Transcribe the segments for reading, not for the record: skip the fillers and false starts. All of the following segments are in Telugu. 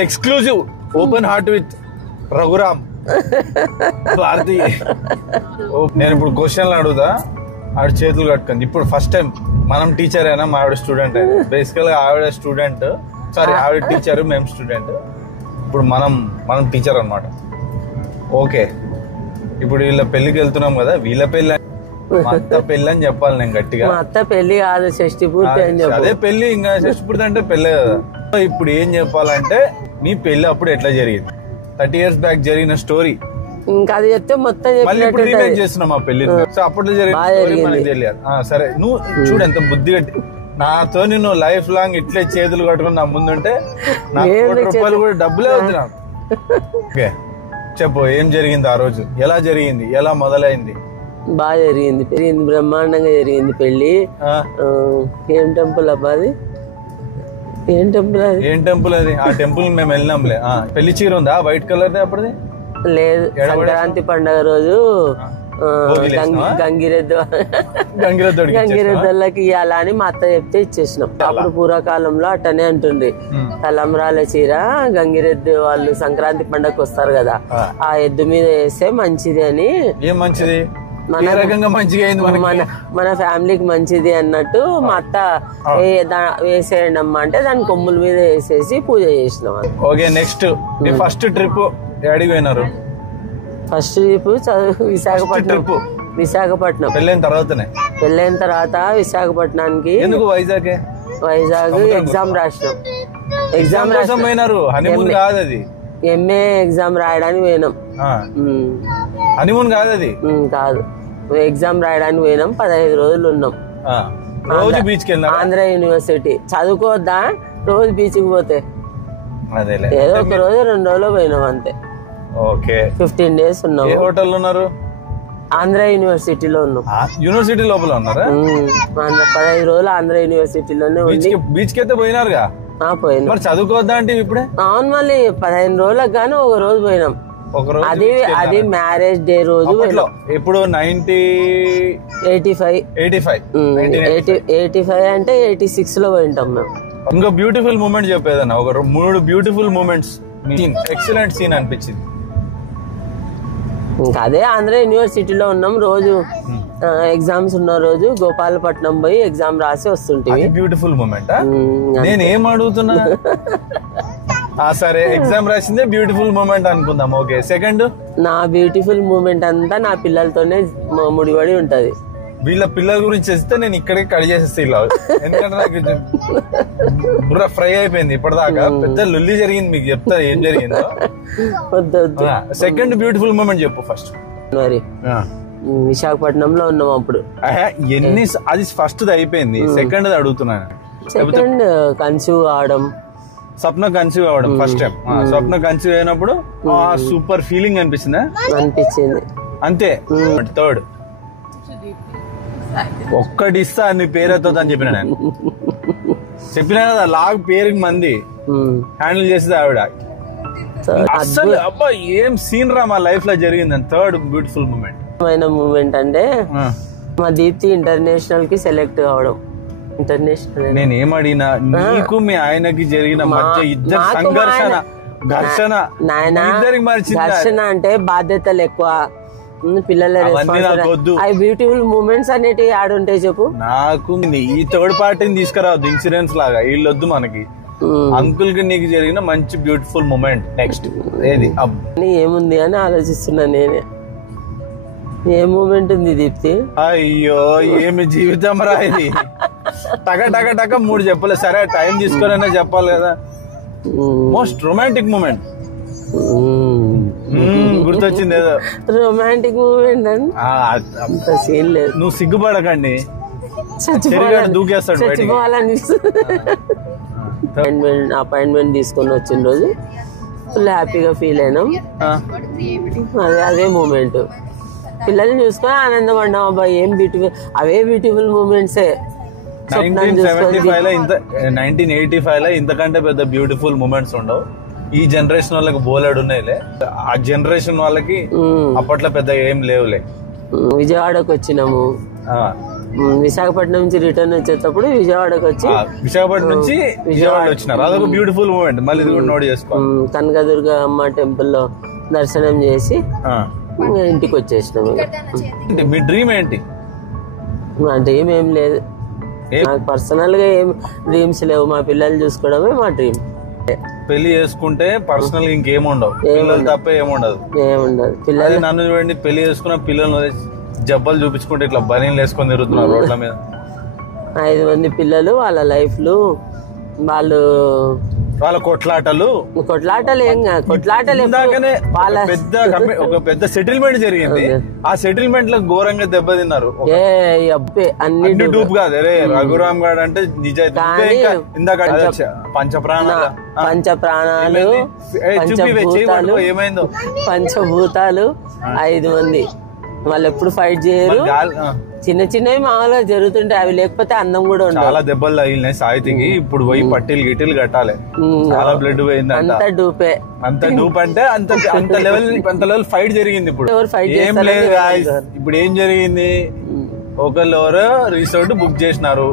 Exclusive open heart with Raghuram Bharati. నేను ఇప్పుడు క్వశ్చన్లు అడుగుతా, ఆవిడ చేతులు కట్టుకుంది. ఇప్పుడు ఫస్ట్ టైం మనం టీచర్ అయినా, మా ఆవిడ స్టూడెంట్ అయినా. బేసికల్ గా ఆవిడ స్టూడెంట్, సారీ ఆవిడ టీచర్, మేము స్టూడెంట్. ఇప్పుడు మనం టీచర్ అన్నమాట. ఓకే, ఇప్పుడు వీళ్ళ పెళ్లికి వెళ్తున్నాం కదా, వీళ్ళ పెళ్లి మా అత్త పెళ్లి అని చెప్పాలి నేను గట్టిగా. మా అత్త పెళ్లి కాదు, షష్టి పూర్తి అని చెప్పాలి. అదే పెళ్లి, ఇంకా షష్టి పూర్తి అంటే పెళ్లే కదా. ఇప్పుడు ఏం చెప్పాలంటే, నీ పెళ్లి అప్పుడు ఎట్లా జరిగింది, 30 years బ్యాక్ జరిగిన స్టోరీ ఇంకా అది చెప్తే మొత్తం మళ్ళీ ఇప్పుడు రీమేక్ చేస్తున్నాం ఆ పెళ్లి. సో అప్పట్లో జరిగిన స్టోరీ మనకి తెలియాలి. సరే, నువ్వు చూడు ఎంత బుద్ధి కట్టి నాతో నువ్వు లైఫ్ లాంగ్ ఇట్లే చేతులు కట్టుకుని నా ముందుంటే నాకు ₹1 కూడా డబ్బులే అవుతుంది నాకు. ఓకే, చెప్పు ఏం జరిగింది ఆ రోజు, ఎలా జరిగింది, ఎలా మొదలైంది? బాగా జరిగింది, బ్రహ్మాండంగా జరిగింది పెళ్లి. ఏం టెంపుల్ అబ్బా అది, ఏం టెంపుల్ అది? ఏం టెంపుల్ అది? ఆ టెంపుల్ మేము వెళ్ళినాంలే. పెళ్లి చీర ఉందా వైట్ కలర్? అప్పటిది లేదు, సంక్రాంతి పండుగ రోజు గంగిరెద్దులకి ఇవ్వాలా అని మా అత్త చెప్తే ఇచ్చేసినాం. అప్పుడు పూర్వకాలంలో అట్టనే అంటుండ్రి, తలంబ్రాల చీర గంగిరెద్దు వాళ్ళు సంక్రాంతి పండుగకి వస్తారు కదా, ఆ ఎద్దు మీద వేస్తే మంచిది అని. ఏం మంచిది? మన ఫ్యామిలీకి మంచిది అన్నట్టు మా అత్త వేసేయండి అమ్మా అంటే దాని కొమ్ముల మీద వేసేసి పూజ చేసినాం. ఓకే, నెక్స్ట్ ఫస్ట్ ట్రిప్ ఎక్కడికి పోయినారు? First trip Visakhapatnam. పెళ్ళైన తర్వాత విశాఖపట్నానికి. ఎందుకు వైజాగ్ ఎగ్జామ్ రాసినాం. ఎంఏ ఎగ్జామ్ రాయడానికి పోయినాం. హనీమూన్ కాదు అది? కాదు, ఎగ్జామ్ రాయడానికి పోయినాం. 15 రోజులు ఉన్నాం. రోజు బీచ్ కి వెళ్ళాం. ఆంధ్ర యూనివర్సిటీ చదువుకోవద్దా, రోజు బీచ్ కి పోతే ఏదో ఒక రోజు 2 రోజులు పోయినాం అంతే. ఓకే, 15 days ఉన్నాం. ఏ హోటల్ ఉన్నారు? ఆంధ్ర యూనివర్సిటీలో ఉన్నాం. యూనివర్సిటీ లోపల ఉన్నారా? 15 రోజులు ఆంధ్ర యూనివర్సిటీలోనే ఉంది. బీచ్ కి అయితే పోయినారుగా? పోయినా. మరి చదువుకోవద్దా అంటే ఇప్పుడే? అవును, మళ్ళీ 15 రోజులకు గానీ ఒక రోజు పోయినాం. అది మ్యారేజ్ డే రోజు. ఇప్పుడు 85 అంటే 86 లో పోయింటాం మేము. ఇంకో బ్యూటిఫుల్ మూమెంట్ చెప్పేదన్నా, ఒక 3 బ్యూటిఫుల్ మూమెంట్స్, ఎక్సలెంట్ సీన్ అనిపించింది. ఇంకా అదే ఆంధ్ర యూనివర్సిటీలో ఉన్నాం. రోజు ఎగ్జామ్స్ ఉన్న రోజు గోపాలపట్నం పోయి ఎగ్జామ్ రాసి వస్తుంటే బ్యూటిఫుల్ మూమెంట్. నేను ఏం అడుగుతున్నా? సరే, ఎగ్జామ్ రాసిందే బ్యూటిఫుల్ మూమెంట్ అనుకుందాం. Okay, second? నా బ్యూటిఫుల్ మూమెంట్ అంతా నా పిల్లలతోనే ముడిపడి ఉంటది. వీళ్ళ పిల్లల గురించి చేస్తే నేను ఇక్కడికి కట్ చేసేస్తే ఇలా, ఎందుకంటే నాకు బుర్ర ఫ్రై అయిపోయింది ఇప్పటిదాకా. పెద్ద లొల్లి జరిగింది, మీకు చెప్తా ఏం జరిగిందో. సెకండ్ బ్యూటిఫుల్ మూమెంట్ చెప్పు ఫస్ట్. మరి విశాఖపట్నంలో ఉన్నాం అప్పుడు. అది ఫస్ట్ అయిపోయింది, సెకండ్ అడుగుతున్నాను. సెకండ్ కన్సీవ్ అవడం, స్వప్న కన్సీవ్ అవ్వడం ఫస్ట్ టైం. స్వప్న కన్సీవ్ అయినప్పుడు సూపర్ ఫీలింగ్ అనిపించింది. అంతే. థర్డ్ ఒక్కటి ఇస్తా నీ పేరుతో అని చెప్పిన నేను. చెప్పినా కదా, లాగ్ పేరుకి మంది హ్యాండిల్ చేసేది ఆవిడ. అసలు అబ్బా ఏం సీన్ రా మా లైఫ్ లో జరిగింది. థర్డ్ బ్యూటిఫుల్ మూమెంట్ అంటే మా దీప్తి ఇంటర్నేషనల్ కి సెలెక్ట్ కావడం. ఇంటర్నేషనల్ నేను ఏమడినా, నీకు మీ ఆయనకి జరిగిన మధ్య ఇద్దరు ఘర్షణ అంటే బాధ్యతలు ఎక్కువ, పిల్లల రెస్పాన్సిబిలిటీ, బ్యూటిఫుల్ మూమెంట్స్ అనేటివి ఆడుంటాయి. చెప్పు నాకు, ఈ థర్డ్ పార్టీని తీసుకురావద్దు ఇన్సూరెన్స్ లాగా, వీళ్ళొద్దు మనకి. అంకుల్ కి నీకు జరిగిన మంచి బ్యూటిఫుల్ మూమెంట్ నెక్స్ట్ ఏది? ఏముంది అని ఆలోచిస్తున్నా నేనే. ఏ మూమెంట్ ఉంది దీప్తి? అయ్యో ఏమి జీవితం రా ఇది. టక 3 చెప్పలే. సరే, టైం తీసుకొని చెప్పాలి కదా. మోస్ట్ రొమాంటిక్ మూమెంట్ గుర్తొచ్చింది ఏదో. రొమాంటిక్ మూమెంట్ అంత సీన్ లేదు. నువ్వు సిగ్గుపడకండి, దూకేస్తాడు. అపాయింట్మెంట్ తీసుకొని వచ్చిన రోజు ఫుల్ హ్యాపీగా ఫీల్ అయినాం. అదే మూమెంట్. పిల్లల్ని చూసుకొని ఆనందపడ్డాం. అబ్బాయి ఏం బ్యూటిఫుల్, అవే బ్యూటిఫుల్ మూమెంట్సే. 1985 లో ఇంతకంటే పెద్ద బ్యూటిఫుల్ మూమెంట్స్ ఉండవు. ఈ జనరేషన్ వాళ్ళకి బోలెడు ఉన్నాయిలే, ఆ జనరేషన్ వాళ్ళకి అప్పట్లో పెద్ద ఏం లేవులే. విజయవాడకు వచ్చినాము. విశాఖపట్నం నుంచి రిటర్న్ వచ్చేటప్పుడు విజయవాడకి వచ్చి విశాఖపట్నం నుంచి విజయవాడ వచ్చినారు. అదొక బ్యూటిఫుల్ మూమెంట్. మళ్ళీ ఇది కూడా నోట్ చేసుకో. కనకదుర్గ అమ్మ టెంపుల్ లో దర్శనం చేసి ఇంటికి వచ్చేసినాం. మీ డ్రీమ్ ఏంటి? మా డ్రీమ్ ఏం లేదు, నాకు పర్సనల్ గా ఏం డ్రీమ్స్ లేవు. మా పిల్లలు చూసుకోవడమే మా డ్రీమ్. పెళ్లి చేసుకుంటే పర్సనల్ ఇంకేముండవు, పిల్లలు తప్ప ఏముండదు. పిల్లలు నన్ను చూడండి, పెళ్లి చేసుకున్న పిల్లలు జబ్బలు చూపించుకుంటే ఇట్లా బనీలు వేసుకొని తిరుగుతున్నారు రోడ్ల మీద. 5 మంది పిల్లలు, వాళ్ళ లైఫ్లు, వాళ్ళ కొట్లాటలు ఏం కొట్లాటలు ఒక పెద్ద సెటిల్మెంట్ జరిగింది. ఆ సెటిల్మెంట్ లో ఘోరంగా దెబ్బతిన్నారు. అన్ని డూప్ కాదు. అరే రఘురామ్ గారు అంటే నిజాయితీ. ఇందాక పంచప్రాణాలు, ఏమైందో పంచభూతాలు 5 మంది. వాళ్ళు ఎప్పుడు ఫైట్ చేయరు. చిన్న చిన్నవి మామూలుగా జరుగుతుంటాయి, అవి లేకపోతే అందం కూడా ఉండదు. చాలా దెబ్బలు తగిలినాయి సాహితికి. ఇప్పుడు పోయి పట్టీలు గిట్టీలు కట్టాలి. చాలా బ్లడ్ పోయింది. అంత డూపే. అంత డూప్ అంటే అంత లెవెల్ ఫైట్ జరిగింది. ఇప్పుడు ఏం లేదు. ఇప్పుడు ఏం జరిగింది? ఒకళ్ళు రిసార్ట్ బుక్ చేసినారు,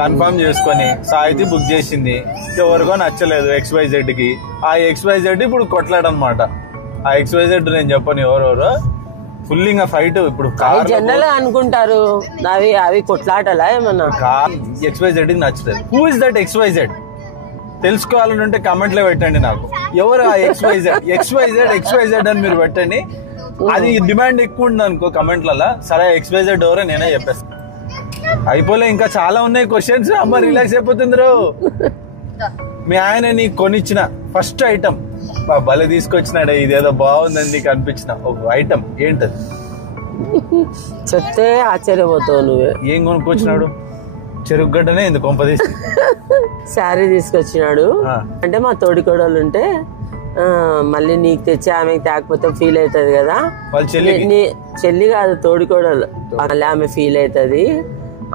కన్ఫర్మ్ చేసుకొని సాహితి బుక్ చేసింది. ఎవరికో నచ్చలేదు XYZ కి. ఆ XYZ ఇప్పుడు కొట్లాడనమాట. ఆ XYZ నేను చెప్పను ఎవరెవరో. ఫుల్ ఇంకా ఫైట్. ఇప్పుడు జనరల్ అనుకుంటారు అవి కొట్లాటలా ఏమన్నా. XYZ నచ్చలేదు. Who is that XYZ? తెలుసుకోవాలంటే కమెంట్ లో పెట్టండి నాకు. ఎవరు ఆ XYZ అని మీరు పెట్టండి. అది డిమాండ్ ఎక్కువ ఉంది అనుకో కమెంట్లలో. సరే XYZ ఎవరో నేనే చెప్పేస్తాను. అయిపోలే, ఇంకా చాలా ఉన్నాయి క్వశ్చన్స్. అమ్మ రిలాక్స్ అయిపోతుంది. మీ ఆయన నీకు కొనిచ్చిన ఫస్ట్ ఐటమ్, భలే తీసుకొచ్చినాడే, ఇదేదో బాగుందని నీకు అనిపించిన ఒక ఐటమ్ ఏంటది? చెప్తే ఆశ్చర్యపోతావు నువ్వే. ఏం కొనుక్కొచ్చినాడు? చెరుకుగడ్డనే ఎందుకు కొంపదీసి శారీ తీసుకొచ్చినాడు. అంటే మా తోడికోడలు ఉంటే మళ్ళీ నీకు తెచ్చి ఆమెకి తేకపోతే ఫీల్ అవుతుంది కదా. చెల్లి కాదు, తోడికోడలు. మళ్ళీ ఆమె ఫీల్ అవుతుంది,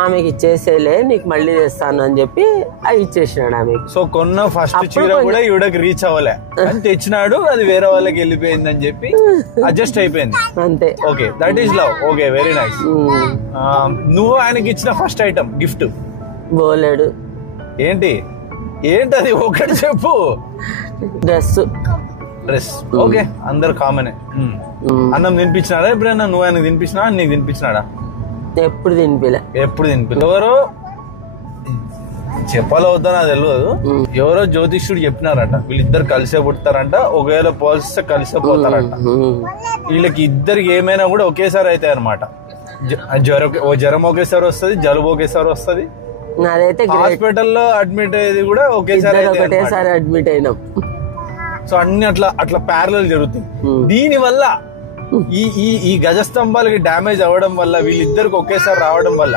ఆమెకి ఇచ్చేసేలే, నీకు మళ్ళీ తెస్తాను అని చెప్పి అవి ఇచ్చేసినాడు ఆమెకి. సో కొన్న ఫస్ట్ చీర కూడా ఈవిడకి రీచ్ అవ్వలే అని తెచ్చినాడు. అది వేరే వాళ్ళకి వెళ్ళిపోయింది అని చెప్పి అడ్జస్ట్ అయిపోయింది అంతే. Okay, that is love. Okay, very nice. నువ్వు ఆయనకి ఇచ్చిన ఫస్ట్ ఐటమ్ గిఫ్ట్ బోలేడు. ఏంటది? ఒకటి చెప్పు. డ్రెస్. ఓకే, అందరు కామనే. అన్నం తినిపించినాడా ఎప్పుడైనా? నువ్వు ఆయనకు తినిపించినా, నీకు తినిపించినాడా? ఎప్పుడు తినిపిలే. ఎవరో చెప్పాలో వద్దా నాకు తెలియదు. ఎవరో జ్యోతిష్యుడు చెప్పినారంట, వీళ్ళిద్దరు కలిసే పుడతారంట, ఒకవేళ పోలిస్తే కలిసే పోతారంట. వీళ్ళకి ఇద్దరికి ఏమైనా కూడా ఒకేసారి అవుతాయి అనమాట. జ్వరం ఒకేసారి వస్తుంది, జలుబు ఒకేసారి వస్తుంది. హాస్పిటల్లో అడ్మిట్ అయ్యేది కూడా ఒకేసారి అడ్మిట్ అయినాం. సో అన్ని అట్లా ప్యారలల్ జరుగుతుంది. దీని వల్ల ఈ గజస్తంభాలకి డ్యామేజ్ అవ్వడం వల్ల, వీళ్ళిద్దరికి ఒకేసారి రావడం వల్ల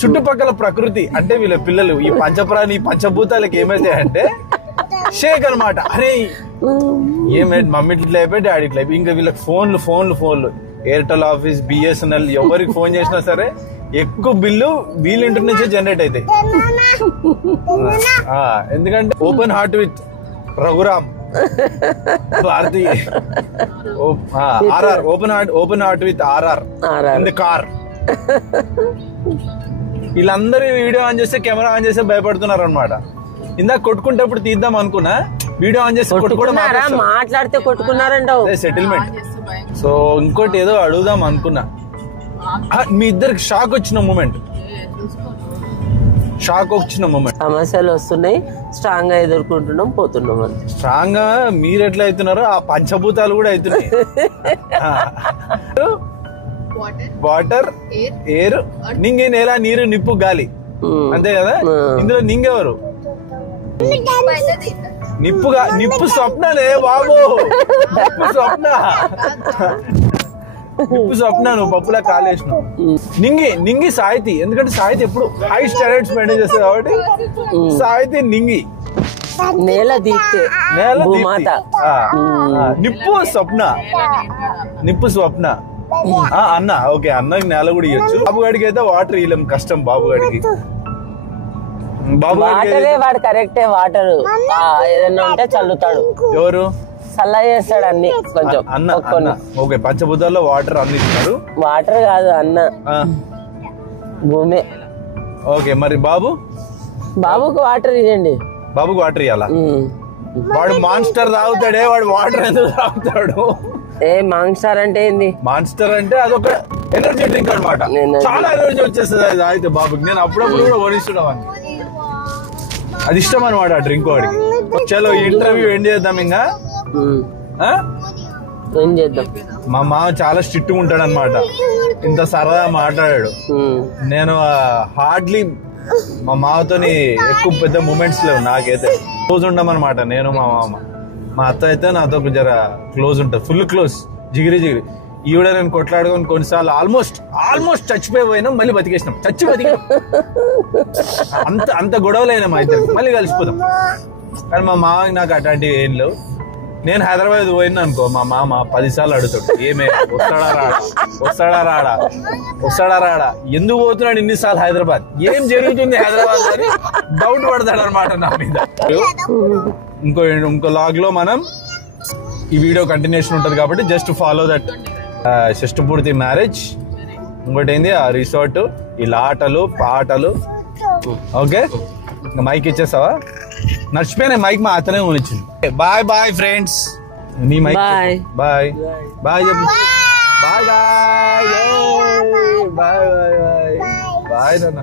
చుట్టుపక్కల ప్రకృతి అంటే వీళ్ళ పిల్లలు ఈ పంచప్రాణి పంచభూతాలకి ఏమైతాయంటే షేక్ అనమాట. అరే ఏమైతే మమ్మీ ఇట్లా అయిపోయి డాడీ ఇట్లా అయిపోయి. ఇంకా వీళ్ళకి ఫోన్లు ఎయిర్టెల్ ఆఫీస్, BSNL ఎవరికి ఫోన్ చేసినా సరే ఎక్కువ బిల్లు వీళ్ళింటి నుంచే జనరేట్ అవుతాయి. ఎందుకంటే open heart with Raghuram, Bharati, RR, open heart with RR in the car. వీళ్ళందరూ వీడియో ఆన్ చేస్తే, కెమెరా ఆన్ చేస్తే భయపడుతున్నారు అనమాట. ఇందాక కొట్టుకుంటప్పుడు తీద్దాం అనుకున్నా, వీడియో ఆన్ చేస్తే మాట్లాడితే కొట్టుకున్నారంటావు. సెటిల్మెంట్. సో ఇంకోటి ఏదో అడుగుదాం అనుకున్నా. మీ ఇద్దరికి షాక్ వచ్చిన మూమెంట్. సమస్యలు వస్తున్నాయి, స్ట్రాంగ్ గా ఎదుర్కొంటున్నాం, పోతున్నాం. స్ట్రాంగ్ గా మీరు ఎట్లా అవుతున్నారో ఆ పంచభూతాలు కూడా అవుతున్నాయి. వాటర్, ఎయిర్, నింగి, నేల, నీరు, నిప్పు, గాలి, అంతే కదా. ఇందులో నింగెవరు? నిప్పు స్వప్నలే బాబు. నిప్పు స్వప్న, నువ్వు పప్పులా కాలేసినావు. నింగి సాహితి. ఎందుకంటే సాహితి ఎప్పుడు హై స్టాండర్డ్స్ మెయింటైన్ చేస్తుంది కాబట్టి సాహితి నింగి. నేల దీప్తి, నిప్పు స్వప్న అన్న. ఓకే, అన్నకి నేల కూడా ఇవ్వచ్చు. బాబుగాడికి అయితే వాటర్ ఇవ్వలేం, కష్టం బాబుగాడికి. వాడు కరెక్టే, వాటర్ ఏదైనా ఉంటే చల్లుతాడు. ఎవరు? చల్ల చేస్తాడు అన్ని కొంచెం. అన్న. ఓకే, పంచభూతాల్లో వాటర్ అన్ని ఇస్తాడు. వాటర్ కాదు అన్న. భూమే. ఓకే, మరి బాబుకు వాటర్ ఇవ్వండి. బాబుకు వాటర్ ఇవ్వాలా? వాడు మాన్స్టర్ తాగుతాడే, వాడు వాటర్ ఎందుకు తాగుతాడు? మాన్స్టర్ అంటే ఏంది? మాన్స్టర్ అంటే అదొక ఎనర్జీ డ్రింక్ అనమాట. చాలా ఎనర్జీ వచ్చేస్తుంది అది తాగితే బాబుకి. నేను అప్పుడప్పుడు కూడా ఓడిస్తున్నాను. అది ఇష్టం అనమాట ఆ డ్రింక్ వాడికి. చలో ఇంటర్వ్యూ ఎండ్ చేద్దాం. ఇంకా ఏం చేద్దాం? మా మామ చాలా స్ట్రిక్ట్ ఉంటాడు అనమాట. ఇంత సరదా మాట్లాడాడు. నేను హార్డ్లీ మా మామతోని ఎక్కువ పెద్ద మూమెంట్స్ లేవు నాకైతే. క్లోజ్ ఉండమన్నమాట నేను మా మామ. మా అత్త అయితే నాతో జర క్లోజ్ ఉంటుంది, ఫుల్ క్లోజ్, జిగిరి. ఈవిడ నేను కొట్లాడుకొని కొన్నిసార్లు ఆల్మోస్ట్ చచ్చిపోయినాం, మళ్ళీ బతికేసినాం. అంత గొడవలు అయినా మా ఇద్దరు, మళ్ళీ కలిసిపోతాం. కానీ మా మామకి నాకు అట్లాంటివి ఏం లేవు. నేను హైదరాబాద్ పోయినా అనుకో, మా మామ 10 సార్లు అడుగుతాడు, ఏమే వస్తాడా రాడా, ఎందుకు పోతున్నాడు ఇన్నిసార్లు హైదరాబాద్, ఏం జరుగుతుంది హైదరాబాద్ అని డౌట్ పడతాడు అనమాట నా మీద. ఇంకో లాగ్ లో మనం ఈ వీడియో కంటిన్యూషన్ ఉంటుంది కాబట్టి జస్ట్ ఫాలో దట్. షష్ఠపూర్తి మ్యారేజ్, ఇంకోటి ఏంది ఆ రిసార్ట్, ఇలా ఆటలు పాటలు. ఓకే, ఇంకా మైక్ ఇచ్చేస్తావా? నడిచిపోయినా మైక్ మా అతనే కొనిచ్చింది. Bye friends. నీ మైక్ బాయ్ బాయ్ చెప్పు. బాయ్ నాన్న.